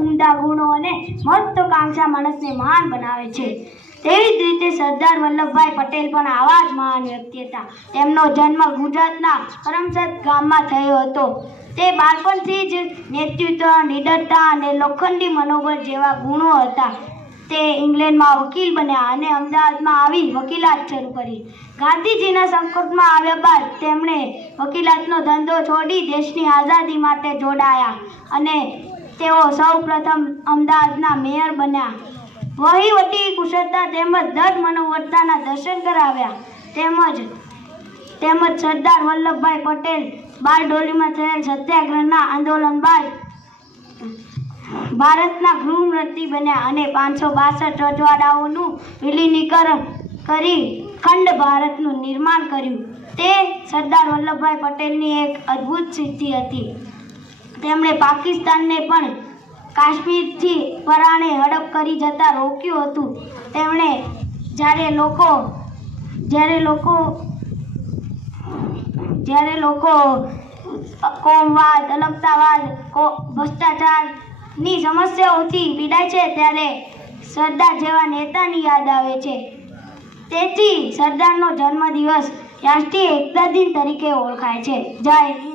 ઉમદા ગુણો અને મહત્વાકાંક્ષા માણસને મહાન બનાવે છે। તેવી જ રીતે સરદાર વલ્લભભાઈ પટેલ પણ આવા જ મહાન વ્યક્તિ હતા। તેમનો જન્મ ગુજરાતના કરમસદ ગામમાં થયો હતો। તે બાળપણથી જ નેતૃત્વ, નિડરતા અને લોખંડી મનોબળ જેવા ગુણો હતા। તે ઇંગ્લેન્ડમાં વકીલ બન્યા અને અમદાવાદમાં આવી વકીલાત શરૂ કરી। ગાંધીજીના સંકટમાં આવ્યા બાદ તેમણે વકીલાતનો ધંધો છોડી દેશની આઝાદી માટે જોડાયા અને તેઓ સૌપ્રથમ અમદાવાદના મેયર બન્યા। વહીવટી કુશળતા તેમજ દૃઢ મનોવળતાના દર્શન કરાવ્યા। તેમજ સરદાર વલ્લભભાઈ પટેલ બારડોલીમાં થયેલ સત્યાગ્રહના આંદોલન બાદ ભારતના ગૃહમંત્રી બન્યા અને 562 રજવાડાઓનું વિલીનીકરણ કરી ખંડ ભારતનું નિર્માણ કર્યું। તે સરદાર વલ્લભભાઈ પટેલની એક અદ્ભુત સિદ્ધિ હતી। તેમણે પાકિસ્તાનને પણ કાશ્મીરથી પરાણે હડપ કરી જતા રોક્યું હતું। તેમણે જ્યારે લોકો કોમવાદ, અલગતાવાદ, ભ્રષ્ટાચારની સમસ્યાઓથી પીડાય છે ત્યારે સરદાર જેવા નેતાની યાદ આવે છે। તેથી સરદારનો જન્મદિવસ રાષ્ટ્રીય એકતા દિન તરીકે ઓળખાય છે। જય હિન્દ।